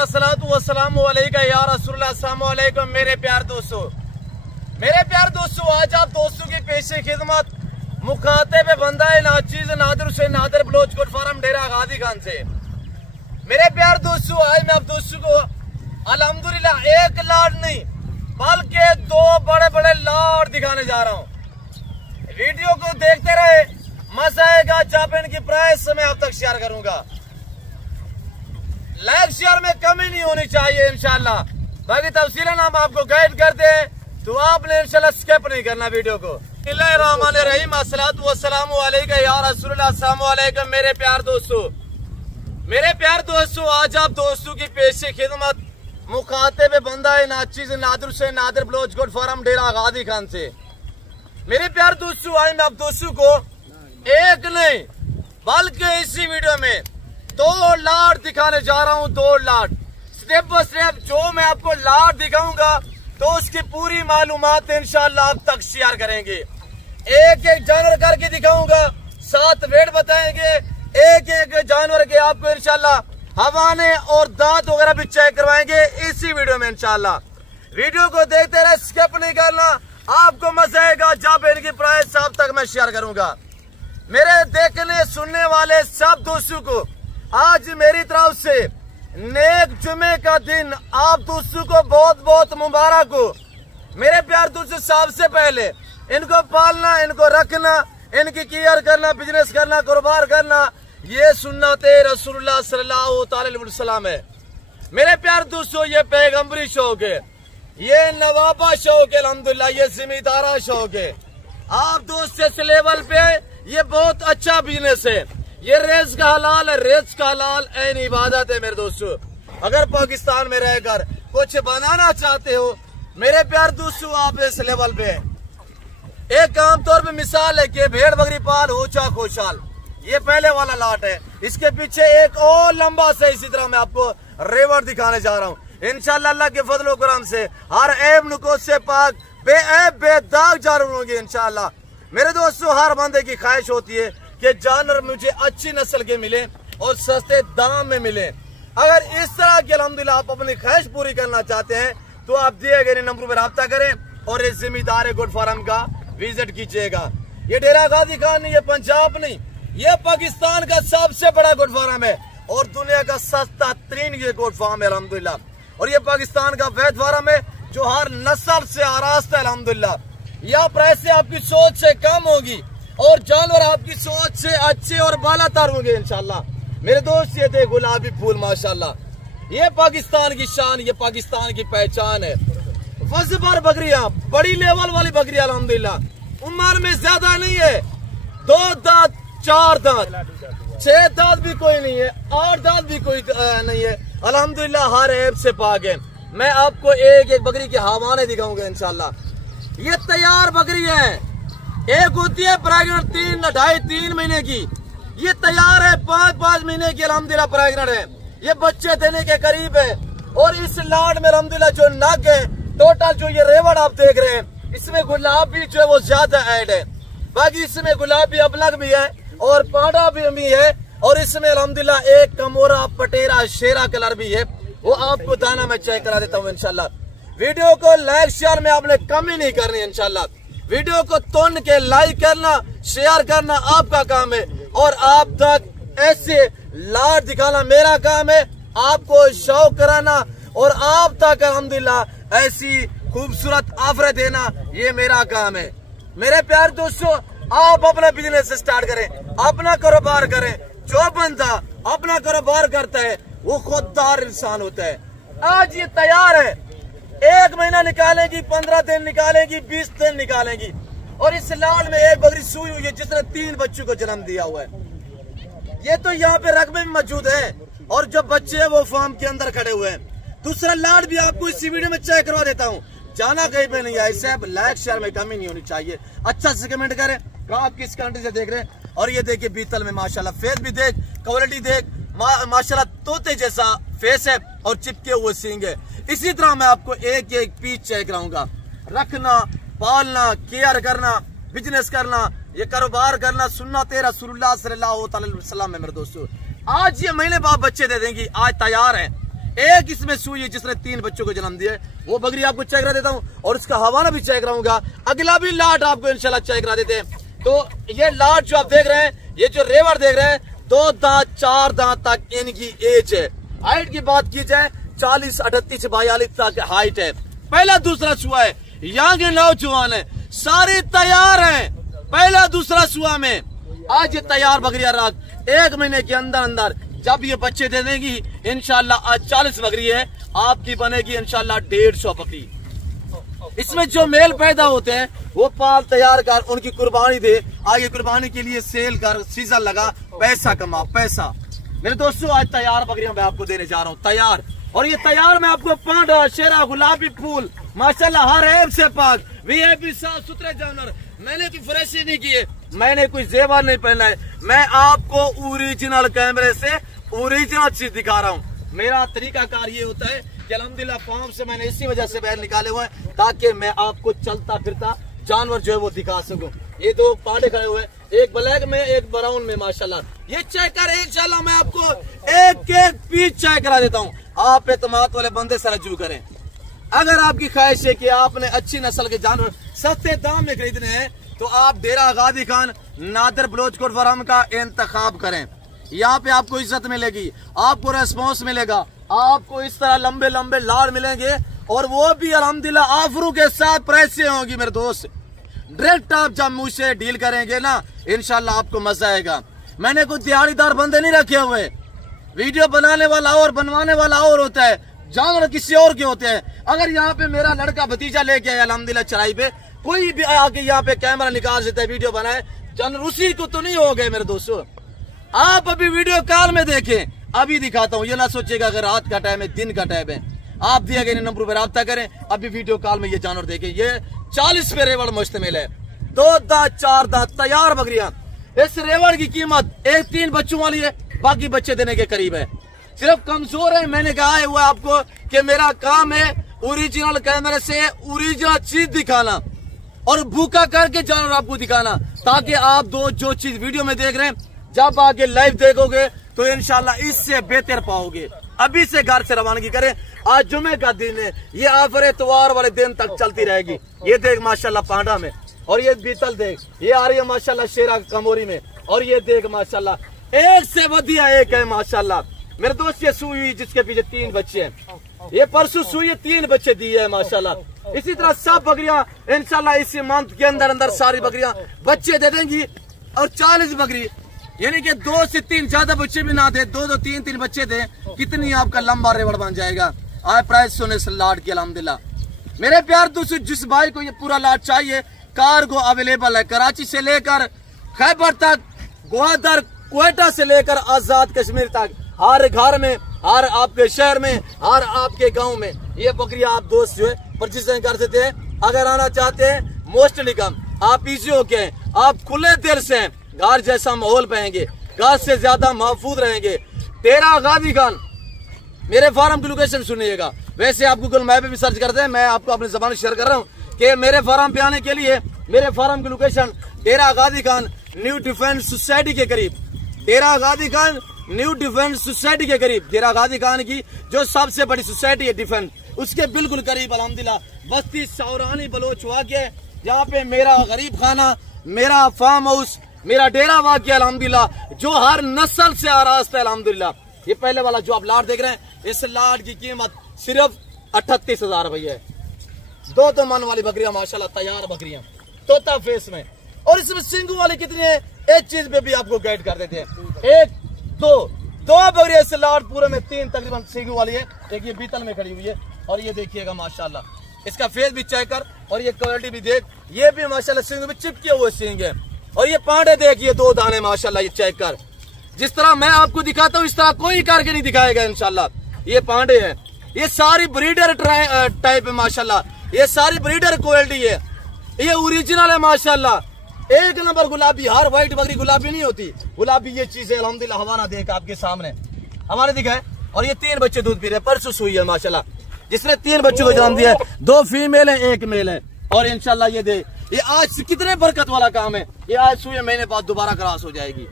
अस्सलातु वस्सलामु अलैका या रसूलल्लाह। अस्सलामु अलैकुम मेरे प्यार दोस्तों, आज आप दोस्तों की पेशे खिदमत मुखातिब बंदा नाचीज नादिर से नादिर बलोच कोट फार्म डेरा गादी खान से। मेरे प्यार दोस्तों, आज मैं आप दोस्तों को अल्हम्दुलिल्लाह एक लाड नहीं बल्कि दो बड़े बड़े लाड दिखाने जा रहा हूँ। वीडियो को देखते रहे, मजा आएगा। जब इनकी प्राइस मैं आप तक शेयर करूंगा, लाइक शेयर में कमी नहीं होनी चाहिए इंशाल्लाह। बाकी तफसीलन हम आपको गाइड करते हैं, तो आपने इंशाल्लाह स्किप नहीं करना वीडियो को। बिस्मिल्लाहिर्रहमानिर्रहीम, अस्सलातु वस्सलामु अलैका या रसूलल्लाह। अस्सलामु अलैकुम मेरे प्यार दोस्तों, आज आप दोस्तों की पेशे खिदमत मुखातिब बंदा नाचीज नादिर से नादिर बलोच कोट फार्म डेरा गादी खान से। मेरे प्यार दोस्तों, आज मैं आप दोस्तों को एक नहीं बल्कि इसी वीडियो में दो लाड दिखाने जा रहा हूँ। दो लाड स्टेप बाय स्टेप जो मैं आपको लाड दिखाऊंगा तो उसकी पूरी मालूमात इंशाल्लाह आप तक शेयर करेंगे। एक एक जानवर करके दिखाऊंगा, 7 वेट बताएंगे। एक एक जानवर के आपको इंशाल्लाह हवाने और दांत वगैरह भी चेक करवाएंगे इसी वीडियो में इंशाल्लाह। वीडियो को देखते रहे, स्किप नहीं करना, आपको मजा आएगा। जब इनकी प्राइस आप तक मैं शेयर करूंगा। मेरे देखने सुनने वाले सब दोस्तों को आज मेरी तरफ से नेक जुमे का दिन आप दोस्तों को बहुत बहुत मुबारक हो। मेरे प्यार दोस्तों, सबसे पहले इनको पालना, इनको रखना, इनकी केयर करना, बिजनेस करना, कारोबार करना, ये सुन्नते रसूलुल्लाह सल्लल्लाहु अलैहि वसल्लम है। मेरे प्यार दोस्तों, ये पैगंबरी शौक है, ये नवाबा शौक है, अल्हम्दुलिल्लाह ये जिम्मेदारा शौक है। आप दोस्त इस लेवल पे ये बहुत अच्छा बिजनेस है। ये रेस का हलाल है, रेस का हलाल ऐन इबादत है। मेरे दोस्तों, अगर पाकिस्तान में रहकर कुछ बनाना चाहते हो मेरे प्यार दोस्तों, आप इस लेवल पे एक आमतौर पे मिसाल है कि भेड़ बकरी पाल हो चा खुशहाल, ये पहले वाला लाट है। इसके पीछे एक और लंबा से इसी तरह मैं आपको रेवर दिखाने जा रहा हूँ इंशाल्लाह। अल्लाह के फजल करम से हर ऐब नुकोस से पाक बेऐब बेदाग जानवर होंगे इंशाल्लाह। मेरे दोस्तों, हर बंदे की ख्वाहिश होती है कि जानवर मुझे अच्छी नस्ल के मिले और सस्ते दाम में मिले। अगर इस तरह की अल्हम्दुलिल्लाह आप अपनी ख्वाहिश पूरी करना चाहते हैं तो आप दिए गए नंबर पर रब्ता करें और इस जिम्मेदार गुड फार्म का विजिट कीजिएगा। ये डेरा गादी खान नहीं, ये पंजाब नहीं, ये पाकिस्तान का सबसे बड़ा गुड फार्म है और दुनिया का सस्ता तरीन ये गुड फार्म है अल्हम्दुलिल्लाह। और ये पाकिस्तान का वैद फार्म है जो हर नस्ल से आरास्त है अल्हम्दुलिल्लाह। यह प्राइस आपकी सोच से कम होगी और जानवर आपकी सोच से अच्छे और बालातर होंगे इंशाल्लाह। मेरे दोस्त, ये थे गुलाबी फूल माशाल्लाह, ये पाकिस्तान की शान, ये पाकिस्तान की पहचान है। वज़नदार बकरियां, बड़ी लेवल वाली बकरियां अल्हम्दुलिल्लाह, उम्र में ज्यादा नहीं है, 2 दांत 4 दांत 6 दांत भी कोई नहीं है, 8 दांत भी कोई नहीं है अल्हम्दुलिल्लाह, हर ऐब से पाक है। मैं आपको एक एक बकरी के हवाने दिखाऊंगा इंशाल्लाह। ये तैयार बकरी है, एक होती है प्रेग्नेंट 3 महीने की, ये तैयार है 5 महीने की अल्हम्दुलिल्लाह प्रेग्नेंट है। ये बच्चे देने के करीब है और इस लाड में अल्हम्दुलिल्लाह जो नग है टोटल जो ये रेवड़ आप देख रहे हैं, इसमें गुलाबी जो है वो ज्यादा ऐड है। बाकी इसमें गुलाबी अबलग भी है और पाड़ा भी है और इसमें अल्हम्दुलिल्लाह एक कमोरा पटेरा शेरा कलर भी है। वो आपको दाना मैं चेक करा देता हूँ इंशाल्लाह। वीडियो को लाइक शेयर में आपने कमी नहीं करनी इंशाल्लाह। वीडियो को तुन के लाइक करना, शेयर करना आपका काम है और आप तक ऐसे लाड दिखाना मेरा काम है। आपको शौक कराना और आप तक अल्हम्दुलिल्लाह ऐसी खूबसूरत ऑफर देना ये मेरा काम है। मेरे प्यार दोस्तों, आप अपना बिजनेस स्टार्ट करें, अपना कारोबार करें। जो बंदा अपना कारोबार करता है वो खुददार इंसान होता है। आज ये तैयार है, 1 महीना निकालेगी, 15 दिन निकालेगी, 20 दिन निकालेगी और इस लाड में एक बकरी सूई हुई है जिसने 3 बच्चों को जन्म दिया हुआ है। ये तो यहाँ पे रकबे में मौजूद है और जो बच्चे हैं वो फार्म के अंदर खड़े हुए हैं। दूसरा लाड भी आपको इसी वीडियो में चेक करवा देता हूँ, जाना कहीं पे नहीं है। ऐसे लाइक शेयर में कमी नहीं होनी चाहिए। अच्छा से कमेंट करें आप किस कंट्री से देख रहे हैं। और ये देखिए बीतल में माशाल्लाह फेस भी देख, क्वालिटी देख, माशाल्लाह तोते जैसा फेस है और चिपके हुए सींग है। इसी तरह मैं आपको एक एक पीस चेक कराऊंगा। रखना, पालना, केयर करना, बिजनेस करना, ये कारोबार करना सुन्नते रसूलुल्लाह सल्लल्लाहु अलैहि वसल्लम है। मेरे दोस्तों, आज ये महीने बाद बच्चे दे देंगी, आज तैयार है। एक इसमें सुई है जिसने 3 बच्चों को जन्म दिया है, वो बकरी आपको चेक करा देता हूँ और उसका हवाला भी चेक कराऊंगा। अगला भी लाट आपको इंशाल्लाह चेक करा देते हैं। तो ये लाट जो आप देख रहे हैं, ये जो रेवड़ देख रहे हैं, 2 दांत 4 दांत तक इनकी एज है। हाइट की बात की जाए 40, 38, 42 तक हाइट है। पहला दूसरा सुआ है, यहाँ के नौजवान है, सारे तैयार हैं। पहला दूसरा सुआ में आज ये तैयार बकरियां रख 1 महीने के अंदर अंदर जब ये बच्चे दे देंगी इंशाल्लाह, आज 40 बकरी है, आपकी बनेगी इंशाल्लाह 150 बकरी। इसमें जो मेल पैदा होते हैं वो पाल तैयार कर उनकी कुर्बानी दे, आगे कुर्बानी के लिए सेल कर, सीजन लगा, पैसा कमा पैसा। मेरे दोस्तों आज तैयार बकरियां मैं आपको देने जा रहा हूँ, तैयार। और ये तैयार मैं आपको पांडा, शेरा, गुलाबी फूल माशाल्लाह हर ऐप से पाक वीआईपी साफ सुथरे जानवर। मैंने कोई फ्रेशी नहीं की है, मैंने कोई जेवर नहीं पहना है, मैं आपको ओरिजिनल कैमरे से ओरिजिनल चीज दिखा रहा हूँ। मेरा तरीकाकार ये होता है कि अल्हम्दुलिल्लाह फार्म से मैंने इसी वजह से बैल निकाले हुए हैं ताकि मैं आपको चलता फिरता जानवर जो है वो दिखा सकूं। ये 2 पांडे खड़े हुए हैं, एक ब्लैक में एक ब्राउन में माशाल्लाह। ये चेक कर इंशाल्लाह मैं आपको एक एक पीस चेक करा देता हूँ। आप एतमाद वाले बंदे से रजू करें। अगर आपकी ख्वाहिश है कि आपने अच्छी नस्ल के जानवर सस्ते दाम में खरीदने हैं तो आप डेरा गादी खान नादिर बलोच कोट फार्म का इंतखाब करें। यहाँ पे आपको इज्जत मिलेगी, आपको रेस्पॉन्स मिलेगा, आपको इस तरह लंबे लंबे लाड़ मिलेंगे और वो भी अल्हम्दुलिल्लाह ऑफरों के साथ प्राइस से होंगी। मेरे दोस्त डायरेक्ट आप जब मुझसे डील करेंगे ना इंशाल्लाह आपको मजा आएगा। मैंने कोई दिहाड़ीदार बंदे नहीं रखे हुए, वीडियो बनाने वाला और बनवाने वाला और होता है, जानवर किसी और के होते हैं। अगर यहाँ पे मेरा लड़का भतीजा लेके आया अल्हम्दुलिल्लाह चढ़ाई पे, कोई भी आके यहाँ पे कैमरा निकाल सकता है, वीडियो बनाए, जानवर उसी को तो नहीं हो गए। मेरे दोस्तों आप अभी वीडियो कॉल में देखें, अभी दिखाता हूँ, ये ना सोचिएगा अगर रात का टाइम है दिन का टाइम है। आप दिए गए नंबर पर राब्ता करें, अभी वीडियो कॉल में ये जानवर देखें। ये 40 पे रेवड़ मुश्तमिल है, 2 दांत 4 दांत तैयार बकरियां। इस रेवड़ की कीमत 3 बच्चों वाली है, बाकी बच्चे देने के करीब है। सिर्फ कमजोर है, मैंने कहा है वो आपको कि मेरा काम है ओरिजिनल कैमरे से ओरिजिनल चीज दिखाना और भूखा करके जानवर आपको दिखाना, ताकि आप जो चीज वीडियो में देख रहे हैं जब आगे लाइव देखोगे तो इंशाल्लाह इससे बेहतर पाओगे। अभी से घर से रवानगी करें। आज जुमे का दिन है, ये ऑफर इतवार वाले दिन तक चलती रहेगी। ये देख माशाल्लाह पांडा में, और ये बीतल देख, ये आ रही है माशाल्लाह शेरा कमोरी में, और ये देख माशाल्लाह एक से बढ़िया एक है माशाल्लाह। मेरे दोस्त ये सुई हुई जिसके पीछे 3 बच्चे हैं, ये परसों सुई 3 बच्चे दिए है माशाल्लाह। इसी तरह सब बकरियां इंशाल्लाह इसी मंथ के अंदर अंदर सारी बकरियां बच्चे दे देंगी। और 40 बकरी यानी कि 2 से 3 ज्यादा बच्चे भी ना दे, 2 3 बच्चे दे, कितनी आपका लंबा रेवड़ बन जाएगा। आए प्राइस सोने से लाट के अल्हम्दुलिल्लाह। मेरे प्यार दोस्तों जिस भाई को ये पूरा लाट चाहिए, कार्गो अवेलेबल है, कराची से लेकर खैबर तक, ग्वादर क्वेटा से लेकर आजाद कश्मीर तक, हर घर में, हर आपके शहर में, हर आपके गांव में ये बकरियां आप दोस्त जो है परचेजिंग कर सकते हैं। अगर आना चाहते हैं मोस्टली कम, आप इजी होके हैं, आप खुले दिल से हैं, घर जैसा माहौल पाएंगे, घर से ज्यादा महफूज रहेंगे। डेरा गादी खान मेरे फार्म की लोकेशन सुनिएगा। वैसे आप गूगल मैप पे भी सर्च करते हैं, मैं आपको अपनी जबान शेयर कर रहा हूँ कि मेरे फार्म पे आने के लिए मेरे फार्म की लोकेशन डेरा गादी खान न्यू डिफेंस सोसाइटी के करीब, डेरा गादी खान न्यू डिफेंस सोसाइटी के करीब, डेरा गादी खान की जो सबसे बड़ी सोसाइटी है डिफेंस, उसके बिल्कुल करीब अल्हम्दुलिल्लाह बस्ती सौरानी बलोच वाक़या, जहाँ पे मेरा गरीब खाना, मेरा फार्म हाउस, मेरा डेरा वाक़या अल्हम्दुलिल्लाह, जो हर नस्ल से आरास्ता है अल्हम्दुलिल्लाह। ये पहले वाला जो आप लाट देख रहे हैं, इस लाट की कीमत सिर्फ 38,000 रुपये है। 2 मन वाली बकरियां माशाल्लाह तैयार बकरियां, तोता फेस में। और इसमें सिंगू वाली कितनी है, एक चीज पे भी आपको गाइड कर देते हैं। 1 2 बकरियां इस लाट पूरे में 3 तकरीबन सिंगू वाली है। एक ये बीतल में खड़ी हुई है, और ये देखिएगा माशाल्लाह इसका फेस भी चेक कर, और ये क्वालिटी भी देख, ये भी माशाल्लाह सिंग में चिपके हुए सिंग है। और ये पांडे देखिए 2 दाने माशाल्लाह, ये चेक कर। जिस तरह मैं आपको दिखाता हूँ इस तरह कोई करके नहीं दिखाएगा इंशाल्लाह। ये पांडे हैं, ये सारी ब्रीडर टाइप है माशाल्लाह, ये सारी ब्रीडर क्वालिटी है, ये ओरिजिनल है माशाल्लाह। 1 नंबर गुलाबी, हर व्हाइट बकरी गुलाबी नहीं होती, गुलाबी ये चीज है अल्हम्दुलिल्लाह। हवाना देख आपके सामने हमारे दिखाए, और ये 3 बच्चे दूध पी रहे, परसों सुई है माशाल्लाह, जिसने 3 बच्चों को जन्म दिया है। 2 फीमेल है, 1 मेल है। और इंशाल्लाह ये दे, ये आज कितने बरकत वाला काम है। ये आज सुई महीने बाद दोबारा क्रॉस हो जाएगी।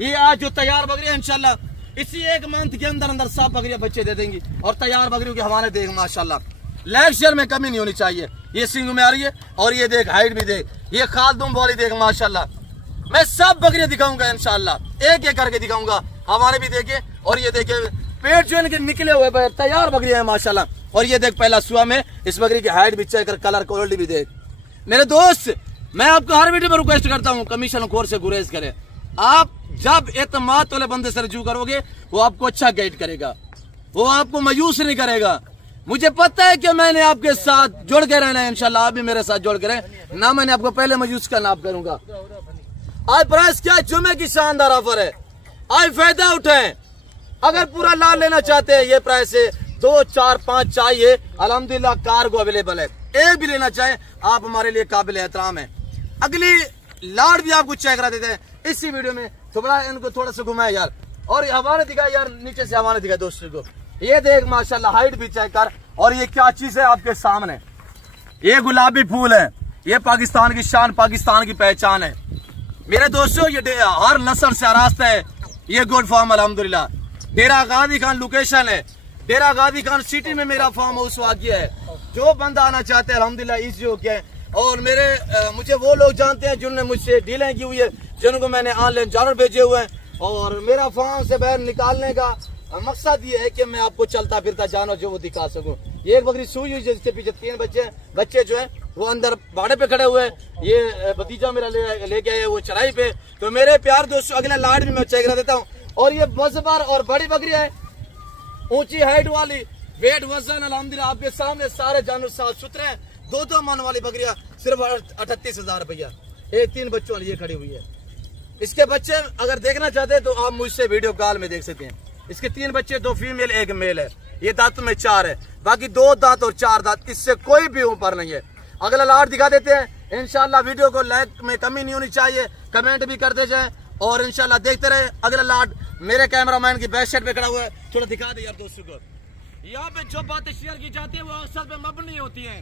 ये आज जो तैयार बकरी है इंशाल्लाह इसी एक मंथ के अंदर अंदर सब बकरियां बच्चे दे देंगी और तैयार बकरियों के हवाले देख माशाल्लाह। लेग शेयर में कमी नहीं होनी चाहिए। ये सिंग में आ रही है और ये देख हाइट भी देख, ये खालदुम वाली देख माशाल्लाह। मैं सब बकरियां दिखाऊंगा इंशाल्लाह, एक एक करके दिखाऊंगा। हवाले भी देखे और ये देखे पेट जो इनके निकले हुए तैयार बकरियां हैं माशाल्लाह। और ये देख पहला सुआ में इस बकरी की हाइट भी चेक कर, कलर क्वालिटी भी देख। मेरे दोस्त मैं आपको हर वीडियो में रिक्वेस्ट करता हूँ, कमीशन खोर से गुरेज करें। आप जब एतमाद वाले बंदे से रजू करोगे वो आपको अच्छा गाइड करेगा, वो आपको मायूस नहीं करेगा। मुझे पता है कि मैंने आपके साथ जुड़ के रहना है, इंशाल्लाह आप भी मेरे साथ जुड़ के रहें ना। मैंने आपको पहले मायूस करना आप करूंगा। आज प्राइस क्या है? जुमे की शानदार ऑफर है, आज फायदा उठाएं। अगर पूरा लाल लेना चाहते हैं ये प्राइस है, 2 4 5 चाहिए अल्हम्दुलिल्लाह कार्गो अवेलेबल है। एक भी लेना चाहे आप हमारे लिए काबिल एहतराम है। अगली लाड़ भी आपको चेक करा देते हैं इसी वीडियो में। थोड़ा इनको थोड़ा सा घुमाए यार, और हवाले दिखा यार, नीचे से हवाले दिखा दोस्तों को। ये देख माशाल्लाह हाइट भी चेक कर। और ये क्या चीज है आपके सामने, ये गुलाबी फूल है, ये पाकिस्तान की शान, पाकिस्तान की पहचान है मेरे दोस्तों। ये हर नस्ल से रास्ता है। ये गुड फार्म अल्हम्दुलिल्लाह डेरा गाजी खान लोकेशन है। डेरा गाजी खान सिटी में मेरा फार्म हाउस वाक़िया है। जो बंदा आना चाहते हैं अल्हम्दुलिल्लाह इजी हो गया है। और मुझे वो लोग जानते हैं जिन्होंने मुझसे डीलिंग की हुई है, जिनको मैंने ऑनलाइन जानवर भेजे हुए हैं। और मेरा फार्म से बाहर निकालने का मकसद ये है कि मैं आपको चलता फिरता जानवर जो वो दिखा सकूं। ये एक बकरी सुई हुई जिसके पीछे 3 बच्चे जो है वो अंदर बाड़े पे खड़े हुए। ये भतीजा मेरा लेके आया वो चढ़ाई पे। तो मेरे प्यार दोस्तों अगला लाड भी मैं चेक करा देता हूँ। और ये मजबर और बड़ी बकरी है, ऊंची हाइट वाली, वेट वजन अल्हम्दुलिल्लाह आपके सामने सारे जानवर साफ सुथरे हैं। 2 मन वाली बकरियां सिर्फ 38,000 रुपया। एक 3 बच्चों वाली ये खड़ी हुई है। इसके बच्चे अगर देखना चाहते हैं तो आप मुझसे वीडियो कॉल में देख सकते हैं। इसके 3 बच्चे, 2 फीमेल 1 मेल है। ये दांतों में 4 है, बाकी 2 दांत और 4 दांत, इससे कोई भी ऊपर नहीं है। अगला लाट दिखा देते हैं इंशाल्लाह। वीडियो को लाइक में कमी नहीं होनी चाहिए, कमेंट भी करते जाए और इंशाल्लाह देखते रहे। अगला लाट मेरे कैमरामैन की बैक साइड पे खड़ा हुआ है, थोड़ा दिखा दे यार दोस्तों को। यहाँ पे जो बातें शेयर की जाती है वो अक्सर पे मबनी होती है,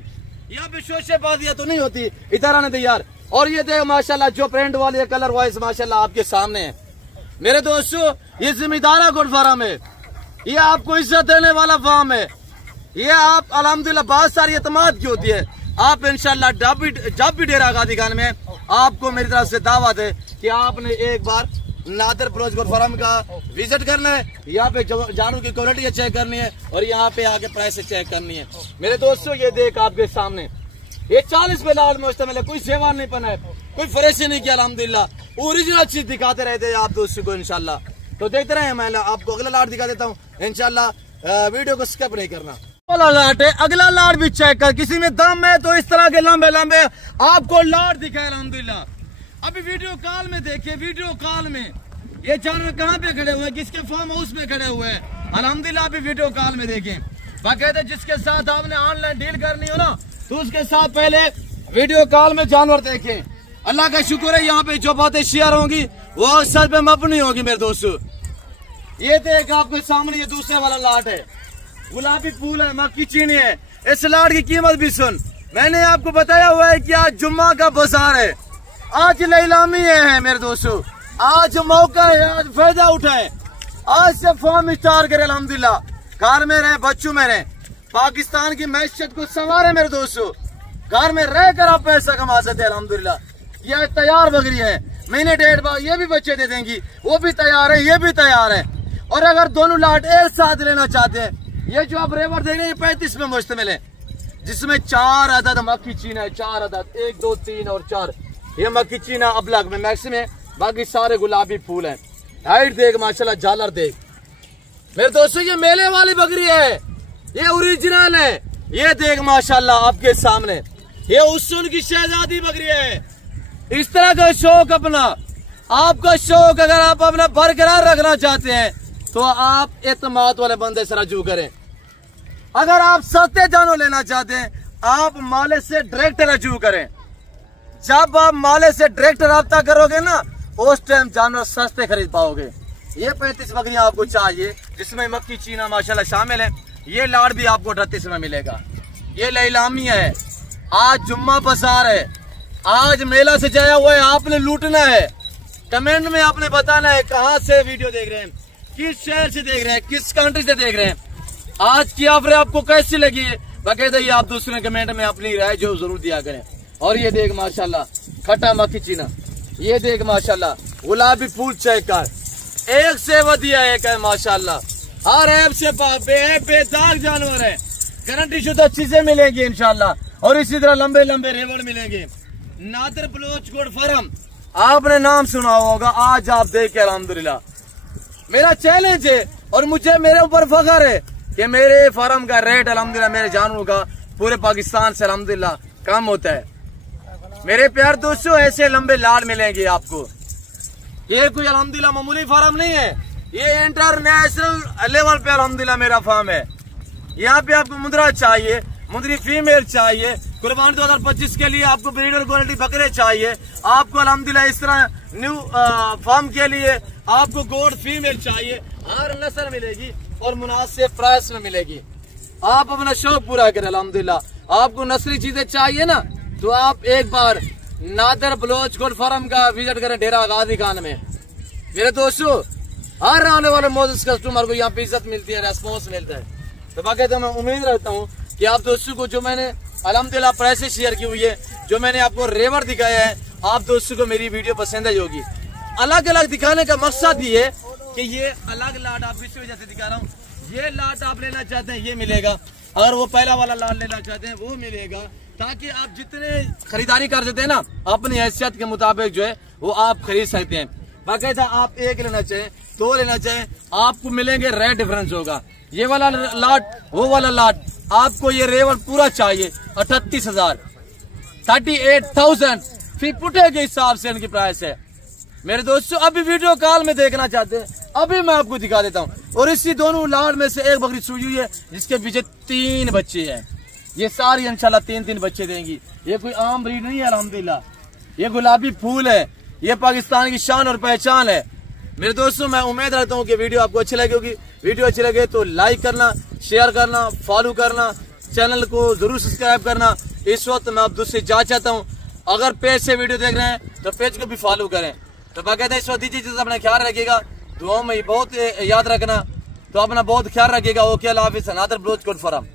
यहाँ पे शोशेबाजियां तो नहीं होती। इधर आने दे यार। और ये देखो माशाल्लाह जो प्रिंट वाली है, कलर वाइज माशाल्लाह आपके सामने है मेरे दोस्तों। ये जिम्मेदारा गुड फार्म है, ये आपको इज्जत देने वाला फार्म है। ये आप अल्हम्दुलिल्लाह बहुत सारी एतमाद की होती है। आप इंशाल्लाह जब भी डेरा गाजी खान में आपको मेरी तरफ से दावत है कि आपने एक बार नादर ब्लोच गुड फार्म का विजिट करना है। यहाँ पे जानवर की क्वालिटी चेक करनी है और यहाँ पे आके प्राइस चेक करनी है मेरे दोस्तों। ये देख आपके सामने ये 40 पे लाल मुश्तमिल है, कोई सेवा नहीं पना है, कोई फरेशी नहीं किया अल्हम्दुलिल्लाह। ओरिजिनल चीज दिखाते रहते हैं आप दोस्तों को इंशाल्लाह। तो देखते रहे, मैं आपको अगला लाट दिखा देता हूँ इंशाल्लाह। वीडियो को स्किप नहीं करना। लाट है, अगला लाट भी चेक कर। किसी में दम है तो इस तरह के लंबे लंबे आपको लाट दिखाए अल्हम्दुलिल्लाह। अभी वीडियो कॉल में देखिए, वीडियो कॉल में ये जानवर कहाँ पे खड़े हुए हैं, किसके फार्म हाउस में खड़े हुए हैं अल्हम्दुलिल्लाह। अभी वीडियो कॉल में देखें, बाकायदा जिसके साथ आपने ऑनलाइन डील करनी हो ना तो उसके साथ पहले वीडियो कॉल में जानवर देखें। अल्लाह का शुक्र है यहाँ पे जो बातें शेयर होंगी वो सर पे मबनी होगी मेरे दोस्तों। ये देख आपके सामने ये दूसरे वाला लाट है, गुलाबी फूल है, मक्की चीनी है। इस लाट की कीमत भी सुन, मैंने आपको बताया हुआ है कि आज जुम्मा का बाजार है, आज नीलामी है मेरे दोस्तों। आज मौका है, आज फायदा उठाए, आज से फॉर्म स्टार करे अल्हम्दुलिल्लाह। घर में रहे, बच्चों में रहे, पाकिस्तान की मैशत को संवारे मेरे दोस्तों। घर में रहकर आप पैसा कमा सकते हैं अल्हम्दुलिल्लाह। ये तैयार बकरी है, महीने 1.5 बाद ये भी बच्चे दे देंगी, वो भी तैयार है, ये भी तैयार है। और अगर दोनों लाट एक साथ लेना चाहते हैं, ये जो आप रेवर देख रहे हैं 35 में मुश्तमिल है, जिसमें 4 अदद मक्खी चीना है। 4 अदद, 1 2 3 और 4 ये मक्खी चीना अबलग में मैक्सिम है, बाकी सारे गुलाबी फूल हैं। हाइट देख माशाल्लाह, झालर देख मेरे दोस्तों। ये मेले वाली बकरी है, ये ओरिजिनल है। ये देख माशाल्लाह आपके सामने, ये उस्सुन की शहजादी बकरी है। इस तरह का शौक अपना, आपका शौक अगर आप अपना बरकरार रखना चाहते हैं तो आप एतमाद वाले बंदे से रजू करें। अगर आप सस्ते जानवर लेना चाहते हैं आप माले से डायरेक्ट रजू करें। जब आप माले से डायरेक्ट राब्ता करोगे ना उस टाइम जानवर सस्ते खरीद पाओगे। ये 35 बकरियां आपको चाहिए जिसमें मक्की चीना माशाल्लाह शामिल है। ये लाड़ भी आपको 38 में मिलेगा। ये नीलामी है, आज जुम्मा बाजार है, आज मेला से जाया हुआ है, आपने लूटना है। कमेंट में आपने बताना है कहाँ से वीडियो देख रहे हैं, किस शहर से देख रहे हैं, किस कंट्री से देख रहे हैं, आज की ऑफर आपको कैसी लगी है, बाकायदा ये आप दूसरे कमेंट में अपनी राय जो जरूर दिया करें। और ये देख माशाल्लाह खट्टा मक्खी चीना, ये देख माशाल्लाह गुलाबी फूल चेकर, एक से वधिया एक है माशाल्लाह। हर ऐप से बेदाग जानवर है, गारंटी शुदा चीजें मिलेंगी इंशाल्लाह। और इसी तरह लंबे लंबे रेवड़ मिलेंगे। नादर बलोच गोट फार्म, आपने नाम सुना होगा, आज आप देख के अल्हम्दुलिल्लाह मेरा चैलेंज है और मुझे मेरे ऊपर फख्र है कि मेरे फार्म का रेट अल्हम्दुलिल्लाह मेरे जानवरों का पूरे पाकिस्तान से अल्हम्दुलिल्लाह कम होता है। मेरे प्यार दोस्तों ऐसे लंबे लाड मिलेंगे आपको। ये कोई अल्हम्दुलिल्लाह मामूली फार्म नहीं है, ये इंटरनेशनल लेवल पे अल्हम्दुलिल्लाह मेरा फार्म है। यहाँ पे आपको मुद्रा चाहिए, मुद्री फीमेल चाहिए, कुर्बानी 2025 के लिए आपको ब्रीडर क्वालिटी बकरे चाहिए, आपको अल्हम्दुलिल्लाह इस तरह न्यू फार्म के लिए आपको गोड फीमेल चाहिए, हर नस्ल मिलेगी और मुनासिब प्राइस में मिलेगी। आप अपना शौक पूरा करें अल्हम्दुलिल्लाह। आपको नस्ली चीजें चाहिए ना, तो आप एक बार नादर बलोच गोट फार्म का विजिट करें डेरा गाजी खान में। मेरे दोस्तों हर आने वाले मोजिस कस्टमर को यहाँ पे इज्जत मिलती है, रेस्पॉन्स मिलता है। तो बाकी तो मैं उम्मीद रखता हूँ कि आप दोस्तों को जो मैंने अल्हम्दुलिल्लाह प्राइस शेयर की हुई है, जो मैंने आपको रेवर दिखाया है, आप दोस्तों को मेरी वीडियो पसंद आई होगी। अलग अलग दिखाने का मकसद ये है कि ये अलग लाट आप इस वजह से दिखा रहा हूँ। ये लाट आप लेना चाहते हैं ये मिलेगा, अगर वो पहला वाला लाट लेना चाहते हैं वो मिलेगा, ताकि आप जितने खरीदारी कर देते हैं ना अपनी हैसियत के मुताबिक जो है वो आप खरीद सकते हैं। बाकायदा आप एक लेना चाहें, दो लेना चाहें, आपको मिलेंगे, रेट डिफरेंस होगा। ये वाला लाट वो वाला लाट, आपको ये रेवल पूरा चाहिए 38,000 38,000 फी पुटे के हिसाब से इनकी प्राइस है। मेरे दोस्तों अभी वीडियो कॉल में देखना चाहते हैं, अभी मैं आपको दिखा देता हूँ। और इसी दोनों लाट में से एक बकरी सूई हुई है जिसके पीछे 3 बच्चे हैं। ये सारी इंशाल्लाह 3-3 बच्चे देंगी। ये कोई आम ब्रीड नहीं है अल्हम्दुलिल्लाह, ये गुलाबी फूल है, ये पाकिस्तान की शान और पहचान है। मेरे दोस्तों मैं उम्मीद रखता हूँ कि वीडियो आपको अच्छी लगी होगी। वीडियो अच्छी लगे तो लाइक करना, शेयर करना, फॉलो करना, चैनल को जरूर सब्सक्राइब करना। इस वक्त मैं आप दूसरे जा चाहता हूँ, अगर पेज से वीडियो देख रहे हैं तो पेज को भी फॉलो करें। तो बाकायदा इस वक्त दीजिए, अपना ख्याल रखिएगा, दुआओं में बहुत याद रखना। तो अपना बहुत ख्याल रखिएगा। ओके, अल्लाह हाफिज़। Nadir Baloch goat farm.